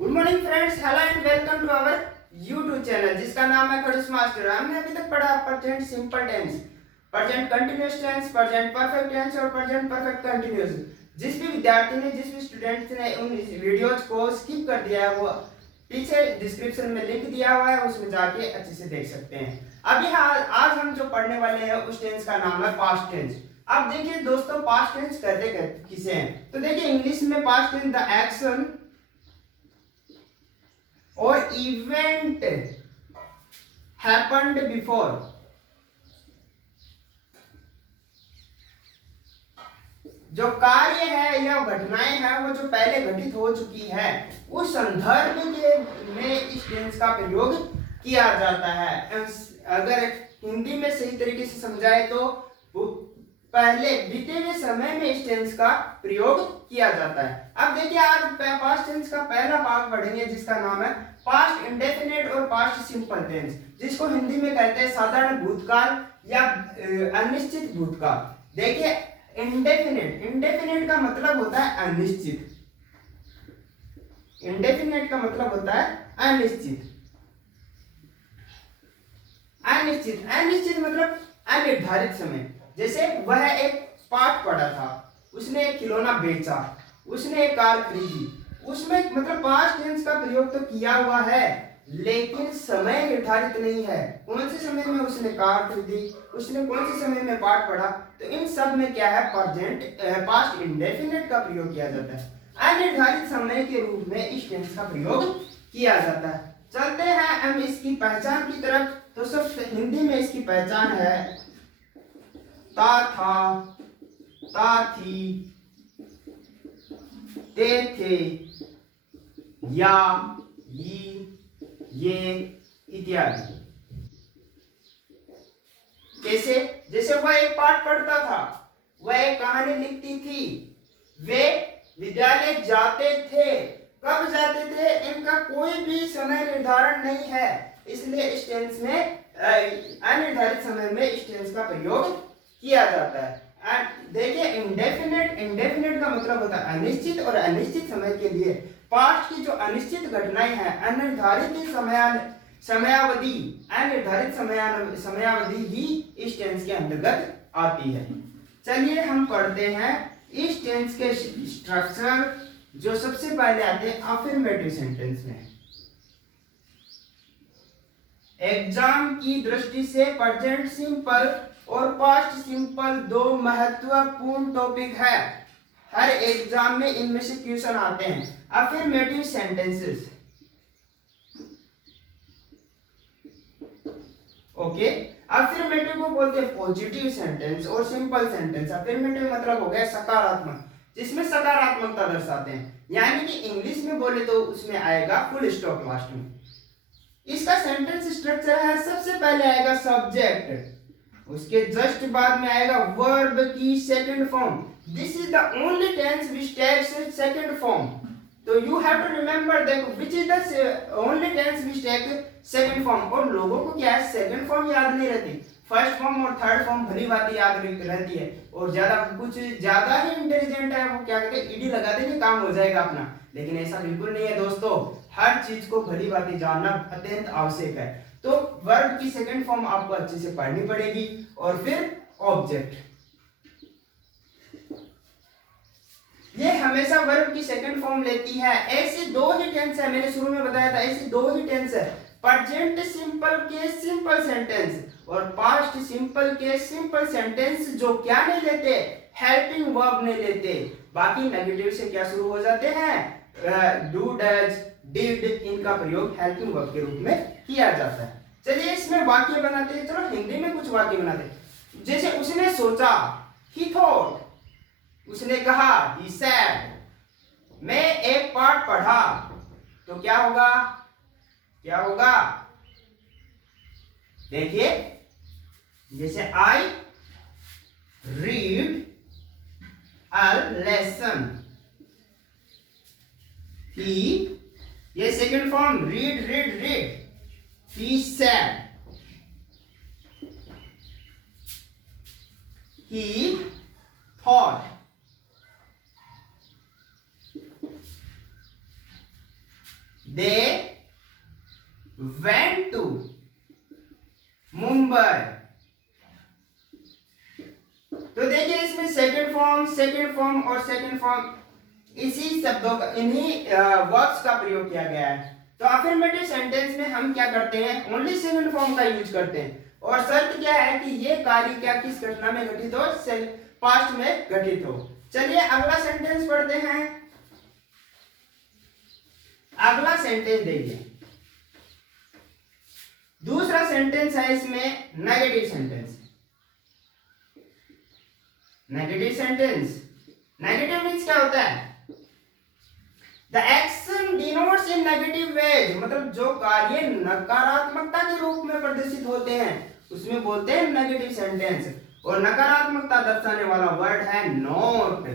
Good morning friends, hello and welcome to our YouTube channel जिसका नाम है Khadoos Master. हमने अभी तक पढ़ा present simple tense, present continuous tense, present perfect tense और प्रेजेंट परफेक्ट कंटिन्यूअस। जिस भी विद्यार्थी ने, जिस भी स्टूडेंट ने उन वीडियोज को स्किप कर दिया है, वो पीछे डिस्क्रिप्शन में लिंक दिया हुआ है, उसमें जाके अच्छे से देख सकते हैं। अभी आज हम जो पढ़ने वाले हैं उस टेंस का नाम है पास्ट टेंस। अब देखिए दोस्तों, पास्ट टेंस कहते किसे हैं? तो देखिए इंग्लिश में past tense the action or event happened before, जो कार्य है या घटनाएं हैं वो जो पहले घटित हो चुकी है उस संदर्भ में इस टेंस का प्रयोग किया जाता है। अगर हिंदी में सही तरीके से समझाए तो पहले बीते हुए समय में इस टेंस का प्रयोग किया जाता है। अब देखिए आज पास्ट टेंस का पहला भाग पढ़ेंगे जिसका नाम है पास्ट इंडेफिनिट और पास्ट सिंपल टेंस, जिसको हिंदी में कहते हैं साधारण भूतकाल या अनिश्चित भूतकाल। देखिए इंडेफिनिट का मतलब होता है अनिश्चित। इंडेफिनिट का मतलब होता है अनिश्चित। अनिश्चित मतलब अनिर्धारित समय। जैसे वह एक पाठ पढ़ा था, उसने एक खिलौना बेचा, उसने एक कार खरीदी, उसमें मतलब पास्ट टेंस का प्रयोग तो किया हुआ है लेकिन समय निर्धारित नहीं है। कौन से समय में उसने कार खरीदी, उसने कौन से समय में पाठ पढ़ा, तो इन सब में क्या है पास्ट इंडेफिनिट का प्रयोग किया जाता है। अनिर्धारित समय के रूप में इस टेंस का प्रयोग किया जाता है। चलते हैं हम इसकी पहचान की तरफ। तो सब हिंदी में इसकी पहचान है ता था, ता थी, ते थे, या, ये इत्यादि। कैसे? जैसे वह एक पाठ पढ़ता था, वह एक कहानी लिखती थी, वे विद्यालय जाते थे। कब जाते थे इनका कोई भी समय निर्धारण नहीं है, इसलिए इस टेंस में अनिर्धारित समय में इस टेंस का प्रयोग किया जाता है। देखिए इंडेफिनिट का मतलब होता है अनिश्चित, और अनिश्चित समय के लिए पास्ट की जो अनिश्चित घटनाएं हैं, अनिर्धारित समयावधि अनिर्धारित समयावधि ही इस टेंस के अंतर्गत आती है। चलिए हम पढ़ते हैं इस टेंस के स्ट्रक्चर। जो सबसे पहले आते हैं अफर्मेटिव सेंटेंस में। एग्जाम की दृष्टि से प्रेजेंट सिंपल और पास्ट सिंपल दो महत्वपूर्ण टॉपिक है। हर एग्जाम में इनमें से क्वेश्चन आते हैं। Affirmative sentences, okay. अफर्मेटिव को बोलते हैं पॉजिटिव सेंटेंस और सिंपल सेंटेंस। अफर्मेटिव मतलब हो गया सकारात्मक, जिसमें सकारात्मकता दर्शाते हैं, यानी कि इंग्लिश में बोले तो उसमें आएगा फुल स्टॉप लास्ट में। इसका सेंटेंस स्ट्रक्चर है, सबसे पहले आएगा सब्जेक्ट, उसके जस्ट बाद में आएगा वर्ब की second form. This is the only tense which takes second form. तो you have to remember that which is the only tense which take second form. और लोगों को क्या है, सेकंड फॉर्म याद नहीं रहती, फर्स्ट फॉर्म और थर्ड फॉर्म भली बात याद रहती है। और कुछ ज्यादा ही इंटेलिजेंट है, वो क्या कहते हैं ईडी लगा देंगे, काम हो जाएगा अपना। लेकिन ऐसा बिल्कुल नहीं है दोस्तों, हर चीज को भली बात जानना अत्यंत आवश्यक है। तो वर्ब की सेकंड फॉर्म आपको अच्छे से पढ़नी पड़ेगी। और फिर ऑब्जेक्ट, ये हमेशा वर्ब की सेकंड फॉर्म लेती है। ऐसे दो ही टेंस है, मैंने शुरू में बताया था, ऐसे दो ही टेंस है, प्रेजेंट सिंपल के सिंपल सेंटेंस और पास्ट सिंपल के सिंपल सेंटेंस, जो क्या नहीं लेते, हेल्पिंग वर्ब नहीं लेते। बाकी नेगेटिव से क्या शुरू हो जाते हैं, डू, डज, डिड, इनका प्रयोग हेल्पिंग वर्ब के रूप में किया जाता है। चलिए इसमें वाक्य बनाते हैं। चलो हिंदी में कुछ वाक्य बनाते हैं। जैसे उसने सोचा, he thought, उसने कहा, he said, मैं एक पाठ पढ़ा, तो क्या होगा, क्या होगा, देखिए जैसे I read a lesson, he, ये second form, read, he said, he thought, they went to Mumbai. तो देखिए इसमें सेकंड फॉर्म और सेकंड फॉर्म इसी शब्दों का, इन्हीं वर्ब्स का प्रयोग किया गया है। तो अफर्मेटिव सेंटेंस में हम क्या करते हैं, ओनली सेकंड फॉर्म का यूज करते हैं, और शर्त क्या है कि ये कार्य क्या किस घटना में घटित हो, पास्ट में घटित हो। चलिए अगला सेंटेंस पढ़ते हैं। अगला सेंटेंस देखिए, दूसरा सेंटेंस है इसमें negative sentence. Negative sentence, negative means क्या होता है, the action denotes in negative ways, मतलब जो कार्य नकारात्मकता के रूप में प्रदर्शित होते हैं उसमें बोलते हैं नेगेटिव सेंटेंस। और नकारात्मकता दर्शाने वाला वर्ड है नोट।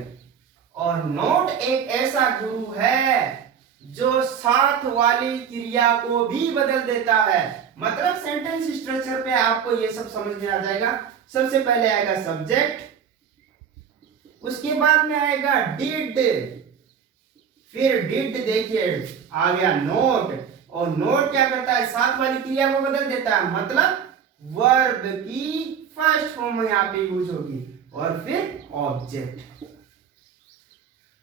और नोट एक ऐसा गुरु है जो साथ वाली क्रिया को भी बदल देता है। मतलब सेंटेंस स्ट्रक्चर पे आपको ये सब समझ में आ जाएगा। सबसे पहले आएगा सब्जेक्ट, उसके बाद में आएगा डिड, फिर डिड देखिए आ गया नोट, और नोट क्या करता है, साथ वाली क्रिया को बदल देता है, मतलब वर्ब की फर्स्ट फॉर्म यहाँ पे यूज होगी, और फिर ऑब्जेक्ट।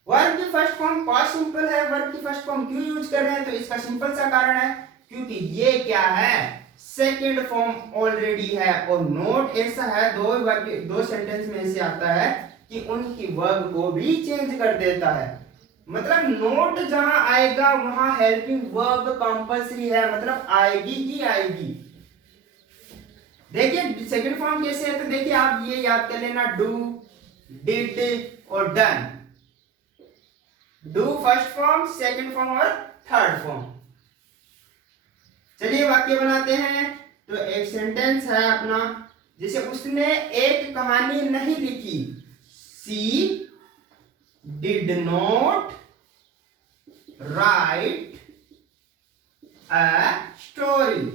वर्ब की फर्स्ट फॉर्म पास्ट सिंपल है। वर्ब की फर्स्ट फॉर्म क्यों यूज कर रहे हैं, तो इसका सिंपल सा कारण है क्योंकि ये क्या है, सेकेंड फॉर्म ऑलरेडी है। और नोट ऐसा है, दो सेंटेंस में ऐसे आता है कि उनकी वर्ब को भी चेंज कर देता है। मतलब नोट जहां आएगा वहां हेल्पिंग वर्ब कंपलसरी है, मतलब आएगी ही आएगी। देखिए सेकंड फॉर्म कैसे है, तो देखिए आप ये याद कर लेना, डू, डिड और done. Do first form, second form और थर्ड फॉर्म। चलिए वाक्य बनाते हैं। तो एक सेंटेंस है अपना, जैसे उसने एक कहानी नहीं लिखी, she did not write a story.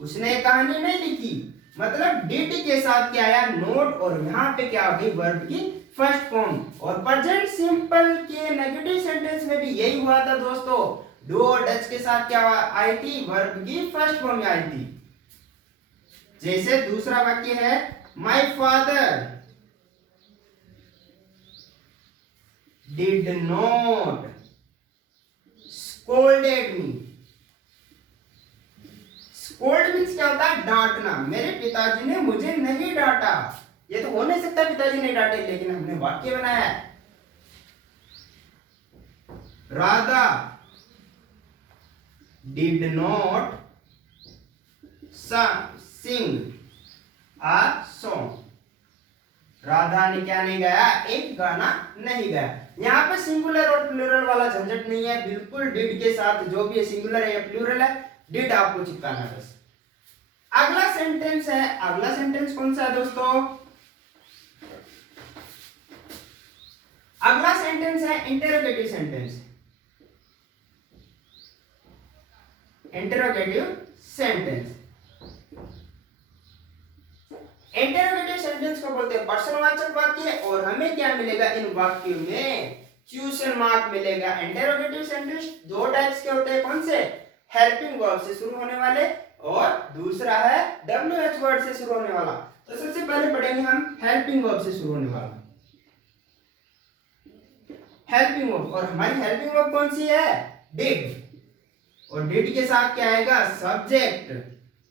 उसने कहानी नहीं लिखी, मतलब डिड के साथ क्या आया, नोट, और यहां पे क्या आ गई, वर्ब की फर्स्ट फॉर्म। और प्रेजेंट सिंपल के नेगेटिव सेंटेंस में भी यही हुआ था दोस्तों। डू और डच के साथ क्या आई थी, वर्ब की फर्स्ट फॉर्म आई थी। जैसे दूसरा वाक्य है, my father did not scolded me. Scold means क्या होता है, डांटना। मेरे पिताजी ने मुझे नहीं डांटा। ये तो हो नहीं सकता पिताजी ने डांटे, लेकिन हमने वाक्य बनाया है। Radha did not sing a song. Radha ने क्या नहीं गाया, एक गाना नहीं गाया। यहाँ पे सिंगुलर और प्लूरल वाला झंझट नहीं है, बिल्कुल डिड के साथ जो भी है, सिंगुलर है या प्लूरल है, डिड आपको चिपकाना है बस। अगला सेंटेंस है, अगला सेंटेंस कौन सा है दोस्तों, अगला सेंटेंस है interrogative sentence. Interrogative sentence, interrogative sentence को बोलते हैं प्रश्नवाचक वाक्य। और हमें क्या मिलेगा, इन वाक्यों में क्वेश्चन मार्क मिलेगा। इंटरोगेटिव सेंटेंस दो टाइप्स के होते हैं, कौन से, हेल्पिंग वर्ब से शुरू होने वाले, और दूसरा है WH वर्ड से शुरू होने वाला। तो सबसे पहले पढ़ेंगे हम हेल्पिंग वर्ब से शुरू होने वाला, हेल्पिंग वर्ब। और हमारी हेल्पिंग वर्ब कौन सी है, डिड। और डिड के साथ क्या आएगा, सब्जेक्ट,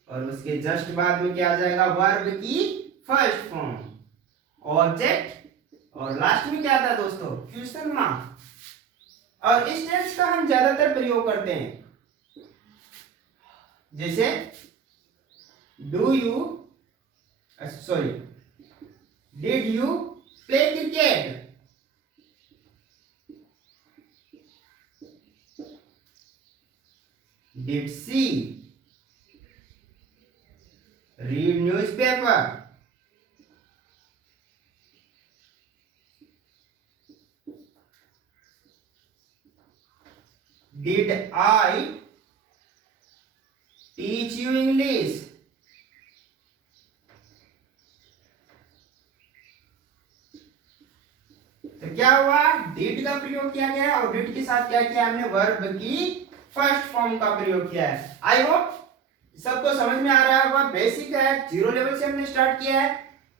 और उसके जस्ट बाद में क्या आ जाएगा, वर्ब की फर्स्ट फॉर्म, ऑब्जेक्ट, और लास्ट में क्या आता है दोस्तों, क्वेश्चन मार्क। और इस टेंस का हम ज्यादातर प्रयोग करते हैं, जैसे do you, sorry, did you play cricket, did she read newspaper, did I teach you English, तो क्या हुआ, डिड का प्रयोग किया गया, और डिड के साथ क्या किया हमने, वर्ब की फर्स्ट फॉर्म का प्रयोग किया है। आई होप सबको समझ में आ रहा होगा, बेसिक है, जीरो लेवल से हमने स्टार्ट किया है।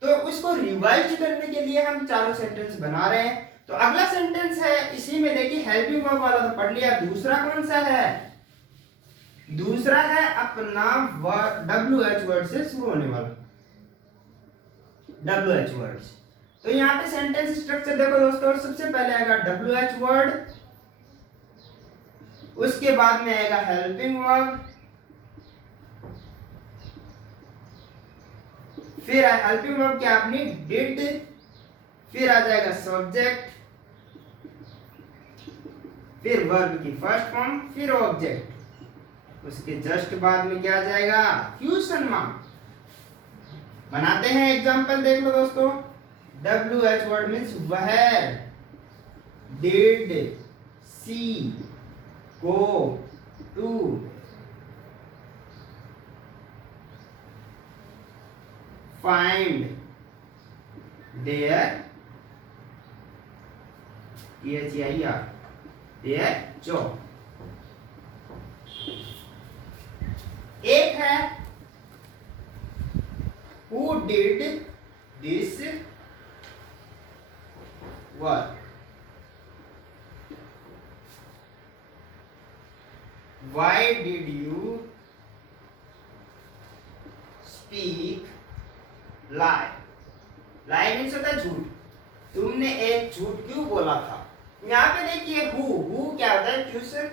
तो उसको रिवाइज करने के लिए हम चारों सेंटेंस बना रहे हैं। तो अगला सेंटेंस है इसी में, देखिए हेल्पिंग वर्ब वाला तो पढ़ लिया, दूसरा कौन सा है? दूसरा है अपना WH वर्ड से शुरू होने वाला, WH वर्ड। तो यहाँ पे सेंटेंस स्ट्रक्चर देखो दोस्तों, सबसे पहले आएगा WH वर्ड, उसके बाद में आएगा हेल्पिंग वर्ब, फिर हेल्पिंग वर्ब क्या अपनी डिड, फिर आ जाएगा सब्जेक्ट, फिर वर्ब की फर्स्ट फॉर्म, फिर ऑब्जेक्ट, उसके जस्ट बाद में क्या आ जाएगा? Question mark. बनाते हैं एग्जांपल, देख लो दोस्तों। WH word means where, did, see, go, to, find, there, their job। एक है who did this work, why did you speak lie, lie means होता है झूठ, तुमने एक झूठ क्यों बोला था। यहाँ पे देखिए हु क्या होता है? क्वेश्चन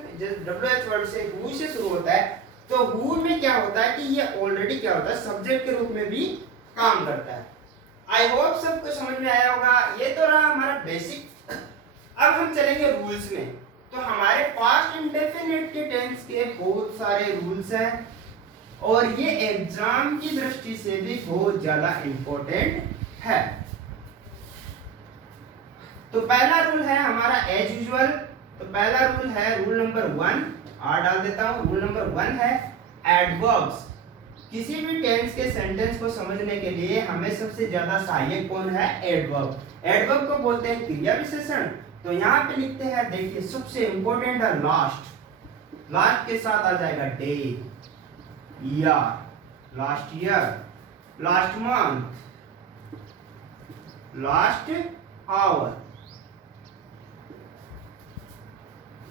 WH वर्ड से हु से शुरू होता है, तो हु में क्या होता है कि ये ऑलरेडी क्या होता है? सब्जेक्ट के रूप में भी काम करता है। आई होप सबको समझ में आया होगा। ये तो रहा हमारा बेसिक। अब हम चलेंगे रूल्स में। तो हमारे पास्ट इंडेफिनिट के टेंस के बहुत सारे रूल्स हैं और ये एग्जाम की दृष्टि से भी बहुत ज्यादा इंपॉर्टेंट है। तो पहला रूल है हमारा एज यूजुअल। तो पहला रूल है रूल नंबर 1, आर डाल देता हूं। रूल नंबर 1 है एडवर्ब्स। किसी भी टेंस के सेंटेंस को समझने के लिए हमें सबसे ज्यादा सहायक कौन है? एडवर्ब। एडवर्ब को बोलते हैं क्रिया विशेषण। तो यहाँ पे लिखते हैं, देखिए सबसे इंपॉर्टेंट है लास्ट। लास्ट के साथ आ जाएगा day, year, last year, last month, last hour.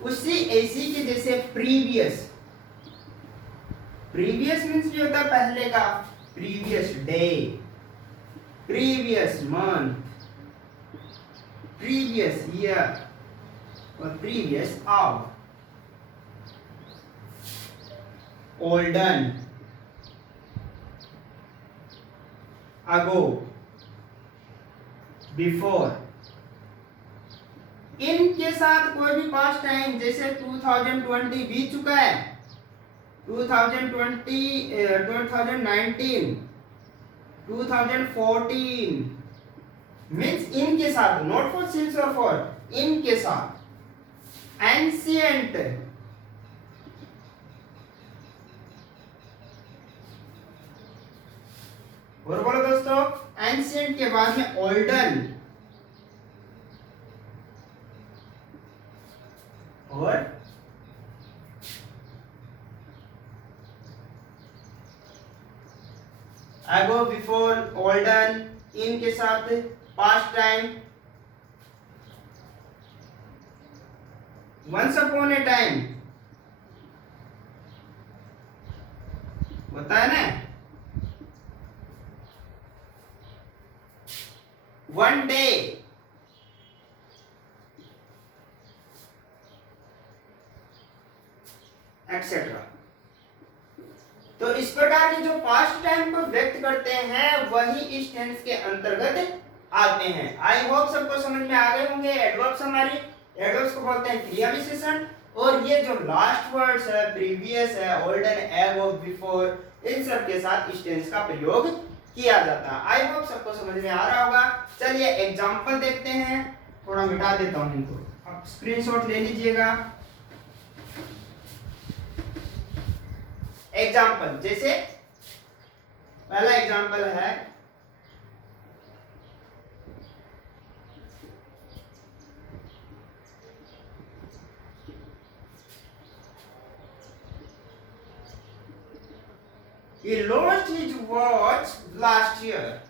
उसी ऐसी के जैसे प्रीवियस। प्रीवियस मीन्स भी होता है पहले का, previous day, previous month, previous year और previous hour. Olden, ago, before. इनके साथ कोई भी पास्ट टाइम, जैसे 2020 बीत चुका है, 2020, 2019, 2014 मीन्स इनके साथ, नॉट फॉर सिंस और फॉर, इनके साथ। एंशिएंट, और बोलो दोस्तों, एंशिएंट के बाद में ओल्डन और अगो, बिफोर, ओल्डन, इनके साथ past time, once upon a time होता है ना, वन डे, एक्सेट्रा। तो इस प्रकार के जो पास्ट टाइम को व्यक्त करते हैं वही इस टेंस के अंतर्गत आते हैं। आई होप सबको समझ में आ गए होंगे। एडवर्ब्स हमारी, एडवर्ब्स को बोलते हैं क्रिया विशेषण। और ये जो लास्ट वर्ड्स है, प्रीवियस है, ओल्डन, एगो, बिफोर, इन सब के साथ इस टेंस का प्रयोग किया जाता है। आई होप सबको समझ में आ रहा होगा। चलिए एग्जांपल देखते हैं। थोड़ा मिटा देता हूं इनको, आप स्क्रीनशॉट ले लीजिएगा। एग्जाम्पल, जैसे पहला एग्जाम्पल है He lost his watch last year.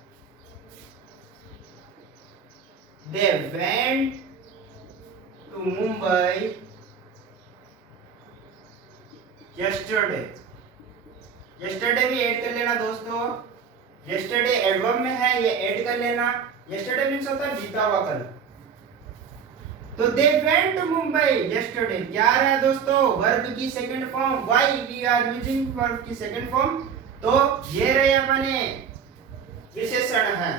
They went to Mumbai yesterday. yesterday भी ऐड कर लेना दोस्तों. yesterday एडवर्ब में है, ये ऐड कर लेना. yesterday मीन्स होता है बीता हुआ कल. तो they went to Mumbai yesterday. क्या रहा है दोस्तों? वर्ब की second form. Why we are using verb की सेकंड फॉर्म? तो ये रहे अपने विशेषण है.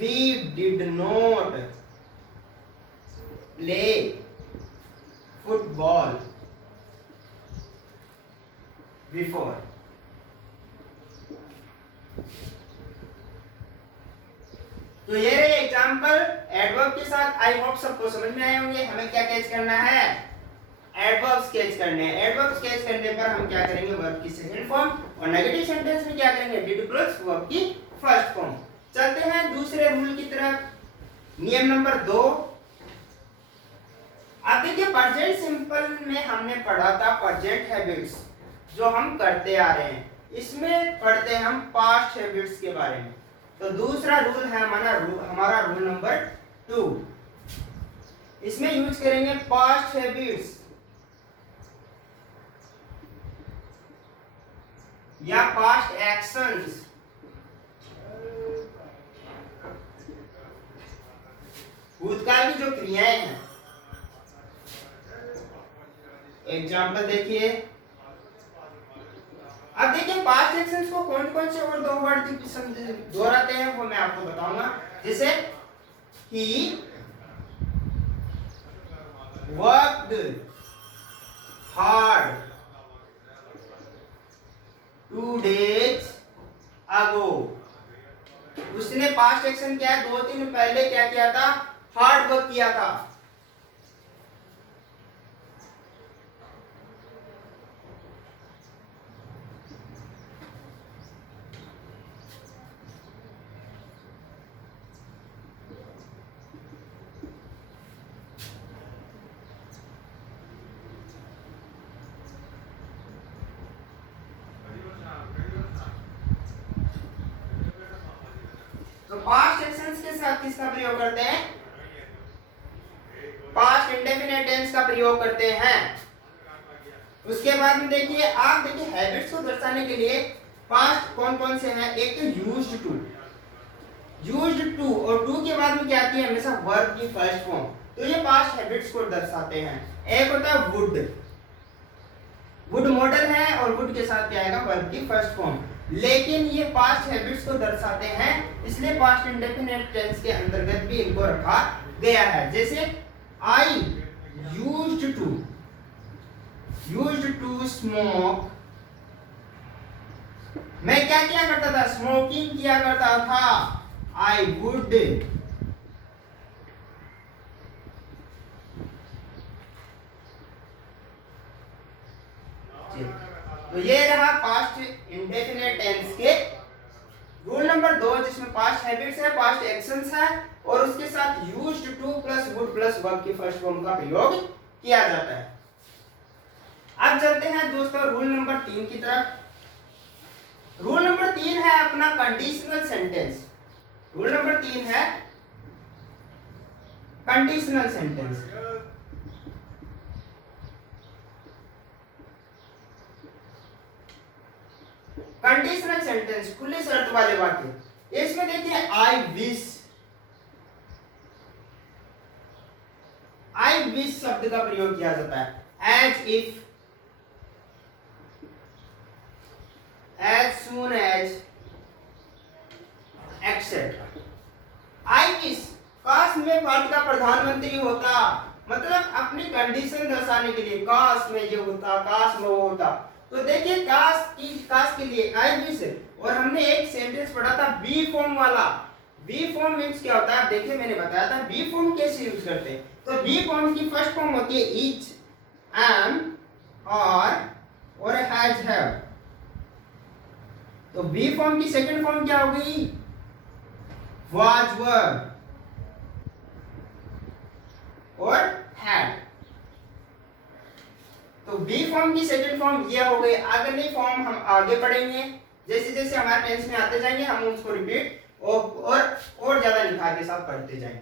We did not play football before. तो ये रहे एग्जाम्पल. एडवर्ब के साथ आई होप सबको समझ में आए होंगे. हमें क्या कैच करना है? एडवर्ब स्केच करने हैं. एडवर्ब स्केच करने पर हम क्या करेंगे? वर्ब की सेकंड फॉर्म. और नेगेटिव सेंटेंस में क्या करेंगे? डिड प्लस वर्ब की फर्स्ट फॉर्म. चलते हैं दूसरे रूल की तरफ. नियम नंबर 2. अब देखिए प्रेजेंट सिंपल में हमने पढ़ा था प्रेजेंट हैबिट्स जो हम करते आ रहे हैं. इसमें पढ़ते हैं हम पास्ट हैबिट्स के बारे में. तो दूसरा रूल है हमारा रूल नंबर 2. इसमें यूज करेंगे पास्ट हैबिट्स या पास्ट एक्शंस. भूतकाल की जो क्रियाएं हैं. एग्जाम्पल देखिए. अब देखिए पास्ट एक्शंस को कौन कौन से और 2 वर्ड दोहराते हैं वो मैं आपको बताऊंगा. जैसे he worked hard 2 days ago. उसने पास्ट एक्शन क्या है? 2 दिन पहले क्या किया था? हार्ड वर्क किया था. तो पास्ट एक्शंस के साथ किसका प्रयोग करते हैं? पास्ट इंडेफिनिट टेंस का प्रयोग करते हैं. उसके बाद में देखिए आप देखिए हैबिट्स को दर्शाने के लिए पास्ट कौन कौन से हैं? एक तो यूज्ड टू. यूज्ड टू और टू के बाद में क्या आती है? हमेशा वर्ब की फर्स्ट फॉर्म. तो ये पास्ट हैबिट्स को दर्शाते हैं. एक होता है वुड. वुड मॉडल है और वुड के साथ क्या आएगा? वर्ब की फर्स्ट फॉर्म. लेकिन ये पास्ट हैबिट्स को दर्शाते हैं इसलिए पास्ट इंडेफिनिट टेंस के अंतर्गत भी इनको रखा गया है. जैसे I used to smoke. मैं क्या किया करता था? स्मोकिंग किया करता था. I would तो ये रहा पास्ट इंडेफिनिट टेंस के रूल नंबर 2 जिसमें पास्ट हैबिट्स है, पास्ट एक्शंस है और उसके साथ used two plus would plus verb की फर्स्ट फॉर्म का प्रयोग किया जाता है. अब चलते हैं दोस्तों रूल नंबर 3 की तरफ. रूल नंबर 3 है अपना कंडीशनल सेंटेंस. रूल नंबर 3 है कंडीशनल सेंटेंस. कंडीशनल सेंटेंस खुली शर्त वाले वाक्य. इसमें देखिए आई विश शब्द का प्रयोग किया जाता है. As if, as soon as, etcetera. I wish काश में भारत का प्रधानमंत्री होता. मतलब अपनी कंडीशन दर्शाने के लिए काश में ये होता, काश में वो होता. तो देखिए काश के लिए आई विश. और हमने एक सेंटेंस पढ़ा था बी फॉर्म वाला. बी फॉर्म मीन्स क्या होता है? देखिए मैंने बताया था बी फॉर्म कैसे यूज करते हैं. तो बी फॉर्म की फर्स्ट फॉर्म होती है इज, एम, और हैज, हैव. तो बी फॉर्म की सेकंड फॉर्म क्या हो गई? वाज, वर और हैड. तो तो बी फॉर्म की सेकंड फॉर्म ये हो गई। अगली फॉर्म हम आगे पढ़ेंगे, जैसे जैसे हमारे टेंस में आते जाएंगे हम उसको रिपीट और ज्यादा निखार के साथ पढ़ते जाएंगे।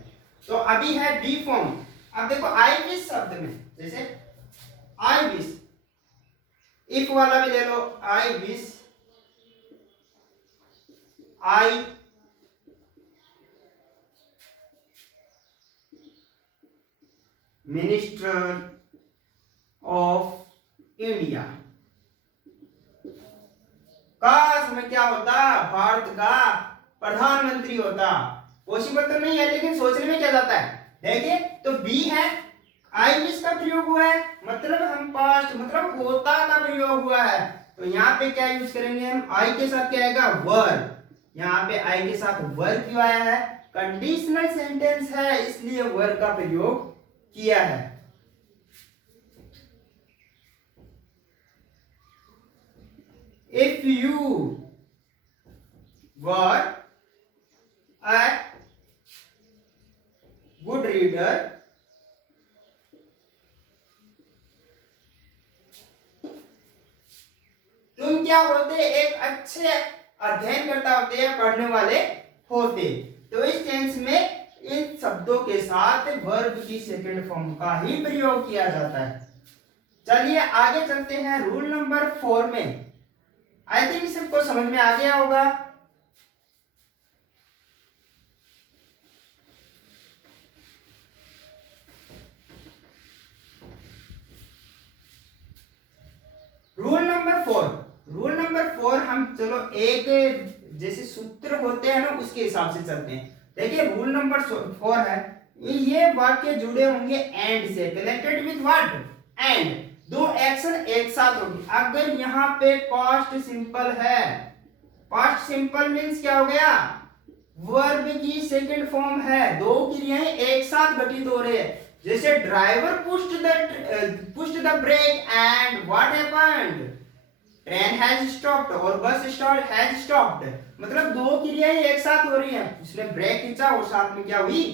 तो अभी है बी फॉर्म। अब देखो आई विश शब्द में, जैसे आई विश, इफ वाला भी ले लो, I wish, I minister of India. काश में क्या होता, भारत का प्रधानमंत्री होता। पॉसिबल तो नहीं है, लेकिन सोचने में क्या जाता है। देखिए तो बी है, आई विश का प्रयोग हुआ है, मतलब हम पास्ट मतलब होता का प्रयोग हुआ है। तो यहाँ पे क्या यूज करेंगे हम, आई के साथ क्या आएगा, वर। यहाँ पे आई के साथ वर क्यों आया है, कंडीशनल सेंटेंस है इसलिए वर का प्रयोग किया है। If you were a good reader, तुम क्या होते, एक अच्छे अध्ययनकर्ता होते या पढ़ने वाले होते। तो इस टेंस में इन शब्दों के साथ वर्ब की सेकंड फॉर्म का ही प्रयोग किया जाता है। चलिए आगे चलते हैं रूल नंबर 4 में। आई थिंक सबको समझ में आ गया होगा। रूल नंबर 4 हम चलो एक जैसे सूत्र होते हैं ना उसके हिसाब से चलते हैं। देखिए रूल नंबर 4 है, ये वाक्य जुड़े होंगे एंड से, कनेक्टेड विद व्हाट, एंड। दो एक्शन एक साथ होगी। अगर यहाँ पे पास्ट सिंपल है, पास्ट सिंपल मीन्स क्या हो गया, वर्ब की सेकंड फॉर्म है, दो क्रियाएं एक साथ घटित हो रही है। जैसे driver pushed the brake and what happened, train has stopped और बस हैज स्टॉप्ड। मतलब दो क्रियाएं एक साथ हो रही हैं, उसने ब्रेक खींचा और साथ में क्या हुई,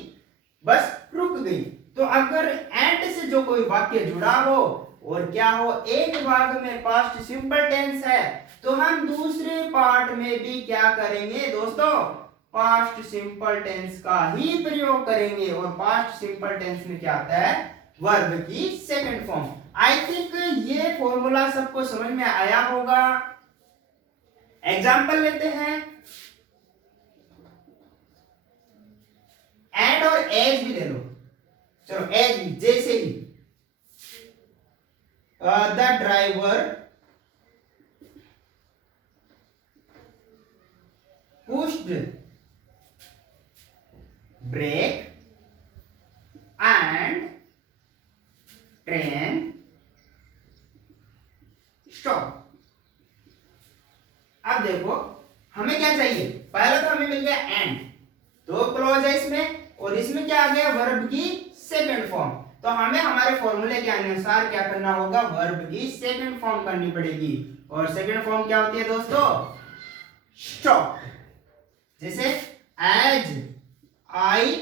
बस रुक गई। तो अगर एंड से जो कोई वाक्य जुड़ा हो और क्या हो, एक भाग में पास्ट सिंपल टेंस है, तो हम दूसरे पार्ट में भी क्या करेंगे दोस्तों, पास्ट सिंपल टेंस का ही प्रयोग करेंगे। और पास्ट सिंपल टेंस में क्या आता है, वर्ब की सेकंड फॉर्म। आई थिंक ये फॉर्मूला सबको समझ में आया होगा। एग्जाम्पल लेते हैं, एंड और एज भी ले लो। चलो एज भी, जैसे ही the driver pushed brake and train stop. अब देखो हमें क्या चाहिए, पहले तो हमें मिल गया एंड, दो क्लॉज है इसमें, और इसमें क्या आ गया, वर्ब की सेकंड फॉर्म। तो हमें हमारे फॉर्मूले के अनुसार क्या करना होगा, वर्ब की सेकंड फॉर्म करनी पड़ेगी। और सेकंड फॉर्म क्या होती है दोस्तों, स्टॉप। जैसे as I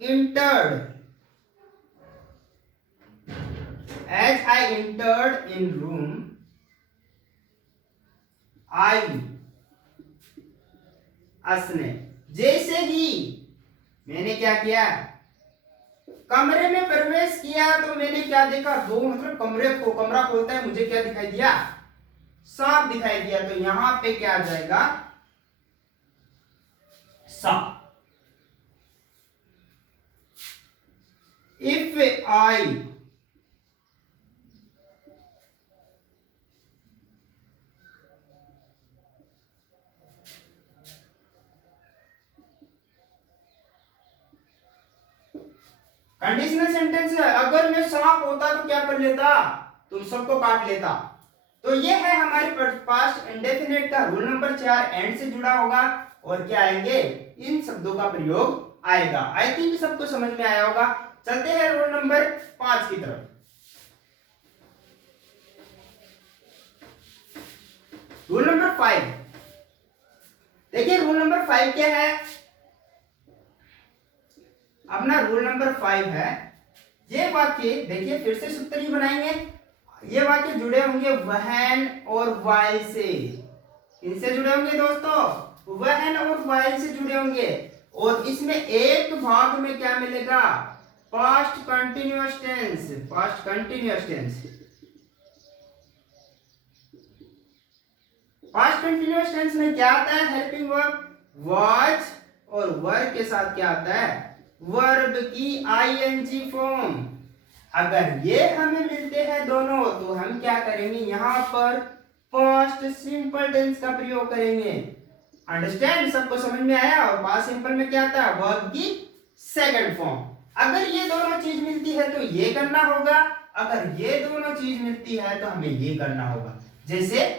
entered, as I entered in room, I असने, जैसे ही मैंने क्या किया, कमरे में प्रवेश किया, तो मैंने क्या देखा, दो मतलब कमरा खोलता है, मुझे क्या दिखाई दिया, सांप दिखाई दिया। तो यहां पे क्या आ जाएगा, सांप। इफ आई कंडीशनल सेंटेंस है, अगर मैं सांप होता तो क्या कर लेता, तुम सबको काट लेता। तो ये है हमारे पास्ट इंडेफिनिट का रूल नंबर 4, एंड से जुड़ा होगा और क्या आएंगे, इन शब्दों का प्रयोग आएगा। आई थिंक सबको समझ में आया होगा। चलते हैं रूल नंबर 5 की तरफ। रूल नंबर 5, देखिए रूल नंबर 5 क्या है, अपना रूल नंबर 5 है, ये वाक्य देखिए फिर से सूत्र ही बनाएंगे। ये वाक्य जुड़े होंगे व्हेन और व्हाइल से। इनसे जुड़े होंगे दोस्तों, व्हेन और व्हाइल से जुड़े होंगे। और इसमें एक भाग में क्या मिलेगा, past continuous tense. Past continuous tense, past continuous tense में क्या आता है, हेल्पिंग वर्ब वॉच, और वर्ब के साथ क्या आता है, वर्ब की आईएनजी फॉर्म। अगर ये हमें मिलते हैं दोनों तो हम क्या करेंगे, यहां पर पास्ट सिंपल टेंस का प्रयोग करेंगे। अंडरस्टैंड, सबको समझ में आया। और पास्ट सिंपल में क्या आता है, वर्ब की सेकंड फॉर्म। अगर ये दोनों चीज मिलती है तो ये करना होगा, अगर ये दोनों चीज मिलती है तो हमें ये करना होगा। जैसे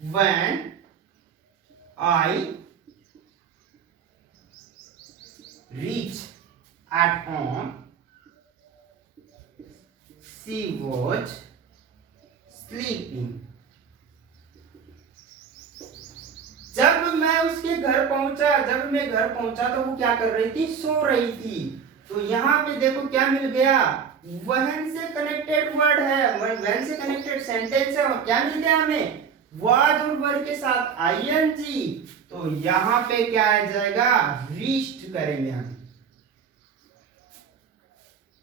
when I reach at home, she was sleeping. जब मैं उसके घर पहुंचा, जब मैं घर पहुंचा तो वो क्या कर रही थी, सो रही थी। तो यहाँ पे देखो क्या मिल गया, when से कनेक्टेड वर्ड है, when से कनेक्टेड सेंटेंस है। और क्या मिल गया हमें, वाज और वर्ब के साथ आईएनजी। तो यहां पे क्या आ जाएगा, रीच्ड करेंगे हम।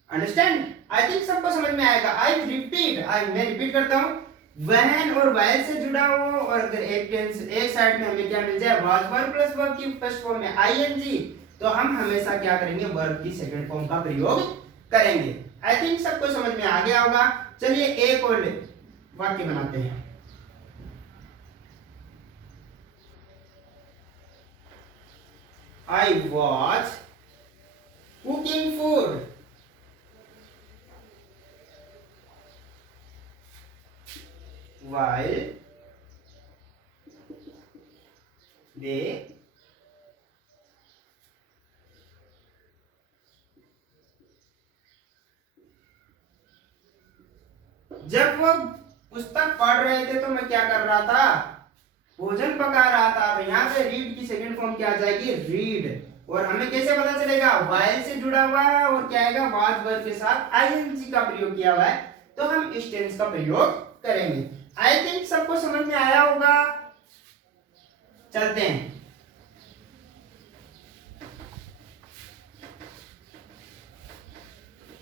अंडरस्टैंड, आई थिंक सबको समझ में आएगा। आई रिपीट, मैं रिपीट करता हूं, व्हेन और व्हाइल से जुड़ा हो, और अगर एक टेंस एक साइड में हमें क्या मिल जाए, वाज वर्ब प्लस वर्ब की फर्स्ट फॉर्म में आईएनजी, तो हम हमेशा क्या करेंगे, वर्ब की सेकंड फॉर्म का प्रयोग करेंगे। आई थिंक सबको समझ में आ गया होगा। चलिए एक और वाक्य बनाते हैं। I was cooking food while they जब वो पुस्तक पढ़ रहे थे तो मैं क्या कर रहा था, भोजन पका रहा था। तो यहाँ पे रीड की सेकंड फॉर्म क्या आ जाएगी, रीड। और हमें कैसे पता चलेगा, वाइल से जुड़ा हुआ है और क्या आएगा, वाज वर्ब के साथ आईएनजी का प्रयोग किया हुआ है, तो हम इस टेंस का प्रयोग करेंगे। आई थिंक सबको समझ में आया होगा। चलते हैं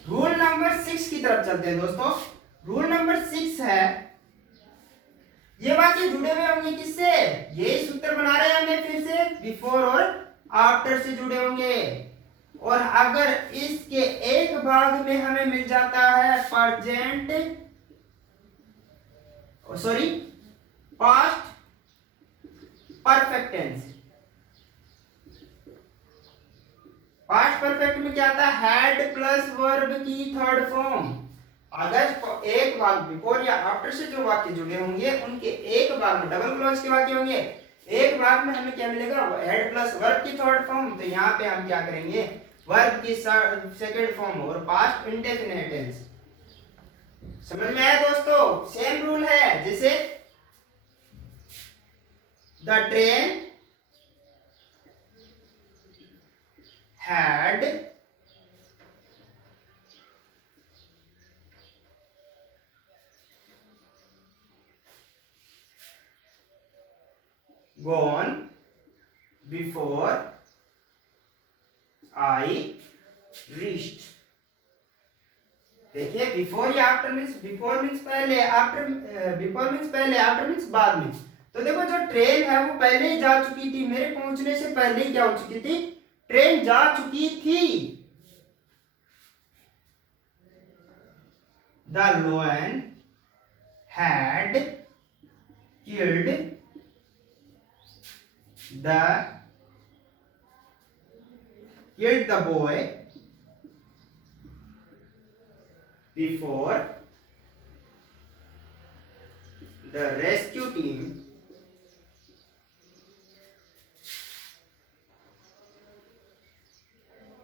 रूल नंबर 6 की तरफ चलते हैं दोस्तों। रूल नंबर 6 है, ये वाक्य जुड़े हुए होंगे किससे, ये सूत्र बना रहे हैं हमें फिर से, बिफोर और आफ्टर से जुड़े होंगे। और अगर इसके एक भाग में हमें मिल जाता है present, sorry past perfect tense. Past perfect में क्या आता है, हैड प्लस वर्ब की थर्ड फॉर्म। अगर एक भाग बिफोर या आफ्टर से जो वाक्य जुड़े होंगे उनके एक भाग में डबल क्लॉज के वाक्य होंगे, एक भाग में हमें क्या मिलेगा, हेड प्लस वर्ब की थर्ड फॉर्म। तो यहाँ पे हम क्या करेंगे, वर्ब की सेकंड फॉर्म और पास्ट इंडेफिनिट टेंस। समझ में आया दोस्तों, सेम रूल है। जैसे the train had gone before I reached। देखिए बिफोर या आफ्टर मीन्स, बिफोर मीन्स पहले, आफ्टर बिफोर मीन्स पहले, आफ्टर मीन्स बाद में। तो देखो जो ट्रेन है वो पहले ही जा चुकी थी, मेरे पहुंचने से पहले ही क्या हो चुकी थी, ट्रेन जा चुकी थी। The lion had killed the boy before the rescue team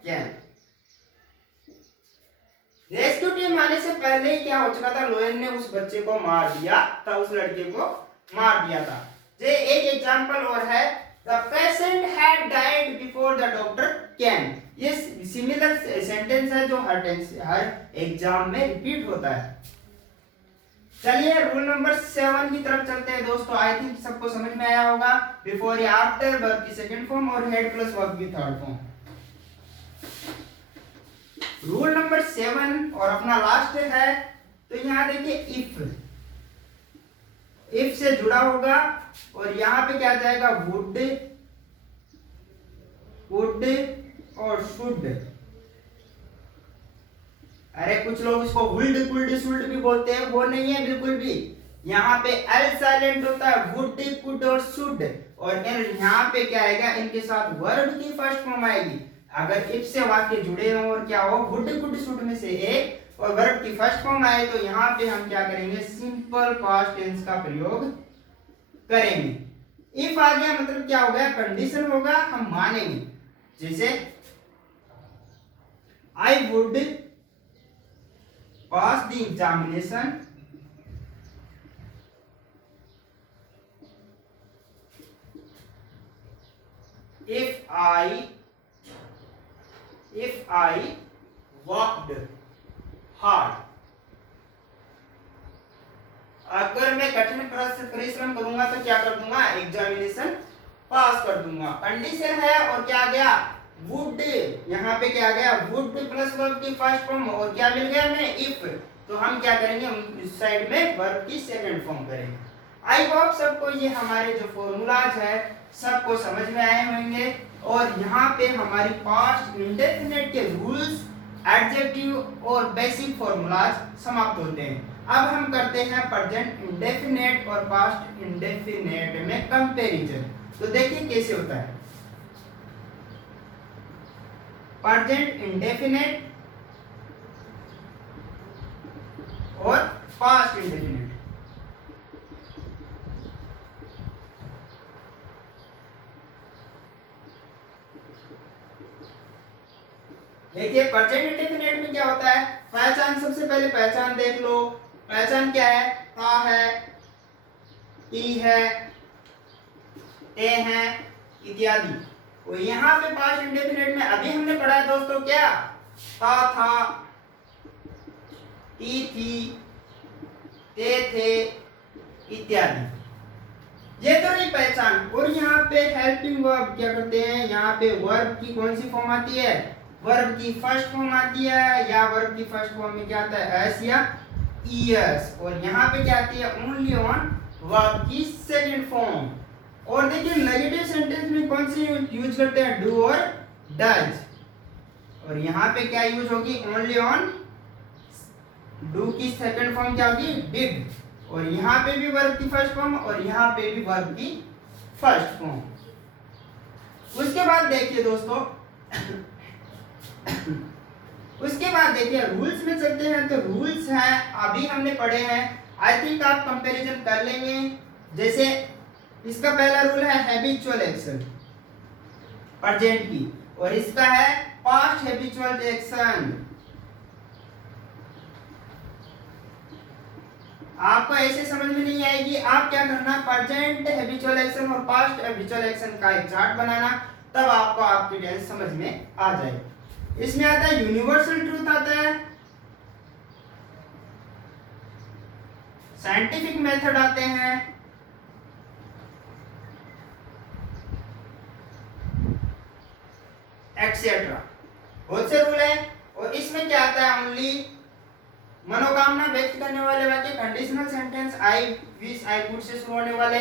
came। Rescue team आने से पहले ही क्या हो चुका था, लोयन ने उस बच्चे को मार दिया था, उस लड़के को मार दिया था। ये एक एग्जांपल और है, the patient had died before the doctor can. ये सिमिलर सेंटेंस है जो हर एग्जाम में रिपीट होता है। चलिए रूल नंबर 7 की तरफ चलते हैं दोस्तों। आई थिंक सबको समझ में आया होगा। बिफोर या आफ्टर वर्ब की सेकंड फॉर्म और हेड प्लस वर्ब की थर्ड फॉर्म। रूल नंबर 7 और अपना लास्ट है। तो यहाँ देखिए इफ से जुड़ा होगा और यहाँ पे क्या जाएगा, वुड और शुड। अरे कुछ लोग इसको वुल्ड कुल्ड शुल्ड भी बोलते हैं, वो नहीं है बिल्कुल भी। यहाँ पे एल साइलेंट होता है, वुड कुड और शुड। और यहाँ पे क्या आएगा, इनके साथ वर्ब की फर्स्ट फॉर्म आएगी। अगर इफ से वाक्य जुड़े हो और क्या हो, वुड कुड शुड में से एक और वर्ब की फर्स्ट फॉर्म आए, तो यहाँ पे हम क्या करेंगे, सिंपल पास्ट टेंस का प्रयोग करेंगे। इफ आ गया मतलब क्या हो गया, कंडीशन होगा, हम मानेंगे। जैसे I would pass the examination if I worked hard। अगर मैं कठिन परिश्रम करूंगा तो क्या कर दूंगा, एग्जामिनेशन पास कर दूंगा। कंडीशन है और क्या आ गया, वुड। यहाँ पे क्या आ गया, वुड प्लस वर्ब की फर्स्ट फॉर्म और क्या मिल गया हमें, इफ। तो हम क्या करेंगे, इस साइड में वर्ब की सेकंड फॉर्म करेंगे। आई होप सबको ये हमारे जो फॉर्मूलाज है सबको समझ में आए होंगे। और यहाँ पे हमारी पास्ट इंडेफिनिट के रूल्स, एडजेक्टिव और बेसिक फॉर्मूलाज समाप्त होते हैं। अब हम करते हैं प्रेजेंट इंडेफिनिट और पास्ट इंडेफिनिट में कंपैरिजन। तो देखिए कैसे होता है प्रेजेंट इंडेफिनिट और पास्ट इंडेफिनिट। देखिए प्रेजेंट इंडेफिनिट में क्या होता है, पहचान, सबसे पहले पहचान देख लो। पहचान क्या है, ता है, टी है, ते हैं इत्यादि। और यहाँ पे पास्ट इंडेफिनिट में अभी हमने पढ़ा है दोस्तों क्या, ता था, टी थी, ते थे इत्यादि। ये तो नहीं पहचान। और यहाँ पे हेल्पिंग वर्ब क्या करते हैं, यहाँ पे वर्ब की कौन सी फॉर्म आती है, वर्ब की फर्स्ट फॉर्म आती है, या वर्ब की फर्स्ट फॉर्म में क्या आता है, एस या ईएस। और यहाँ पे क्या आती है, ओनली ऑन वर्ब की सेकंड फॉर्म। और देखिए नेगेटिव सेंटेंस में कौन सी यूज करते हैं, डू और डज। और यहाँ पे क्या यूज होगी, ओनली ऑन डू की सेकंड फॉर्म क्या होगी, डिड। और यहाँ पे भी वर्ब की फर्स्ट फॉर्म और यहाँ पे भी वर्ब की फर्स्ट फॉर्म। उसके बाद देखिए दोस्तों उसके बाद देखिए रूल्स में चलते हैं। तो रूल्स हैं अभी हमने पढ़े हैं, आई थिंक आप कंपैरिजन कर लेंगे। जैसे इसका पहला रूल है हैबिचुअल एक्शन प्रेजेंट की, और इसका है पास्ट हैबिचुअल एक्शन। आपको ऐसे समझ में नहीं आएगी, आप क्या करना, प्रेजेंट हैबिचुअल एक्शन और पास्ट हैबिचुअल एक्शन का एक चार्ट बनाना, तब आपको आपकी टेंस समझ में आ जाए। इसमें आता है यूनिवर्सल ट्रूथ, आता है साइंटिफिक मेथड आते हैं, एक्सेट्रा, बहुत से रूल है। और इसमें क्या आता है, ओनली मनोकामना व्यक्त करने वाले वाक्य, conditional sentence, I wish, I would say शुरू होने वाले।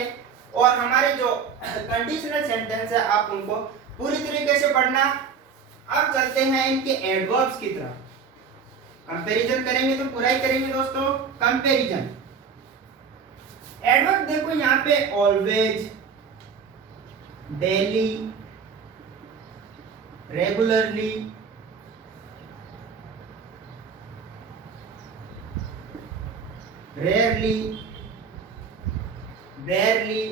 और हमारे जो कंडीशनल सेंटेंस है आप उनको पूरी तरीके से पढ़ना। अब चलते हैं इनके एडवर्ब्स की तरफ। कंपैरिजन करेंगे तो पूरा ही करेंगे दोस्तों। कंपैरिजन एडवर्ब देखो यहाँ पे ऑलवेज, डेली, रेगुलरली, रेयरली, बेयरली,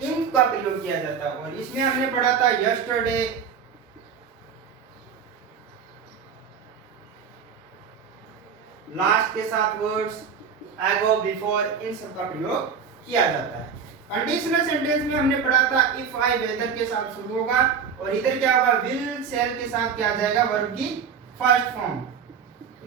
इनका प्रयोग किया जाता है। और इसमें हमने पढ़ा था यस्टरडे, लास्ट के साथ वर्ड्स, एगो, बिफोर, इन सब का प्रयोग किया जाता है। कंडीशनल सेंटेंस में हमने पढ़ा था इफ आई वेदर के साथ शुरू होगा, और इधर क्या होगा, विल शैल के साथ क्या आ जाएगा, वर्ब की फर्स्ट फॉर्म।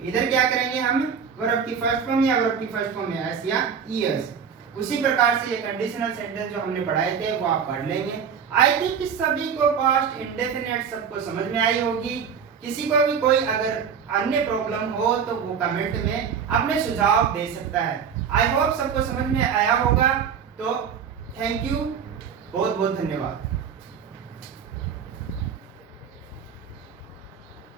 इधर क्या करेंगे हम, वर्ब की फर्स्ट फॉर्म या वर्ब की फर्स्ट फॉर्म में एस या ईएस। उसी प्रकार से ये कंडीशनल सेंटेंस जो हमने पढ़ाए थे वो आप पढ़ लेंगे। आई थिंक कि सभी को पास्ट इंडेफिनिट सबको समझ में आई होगी। किसी को भी कोई अगर अन्य प्रॉब्लम हो तो वो कमेंट में अपने सुझाव दे सकता है। आई होप सबको समझ में आया होगा। तो थैंक यू, बहुत बहुत धन्यवाद।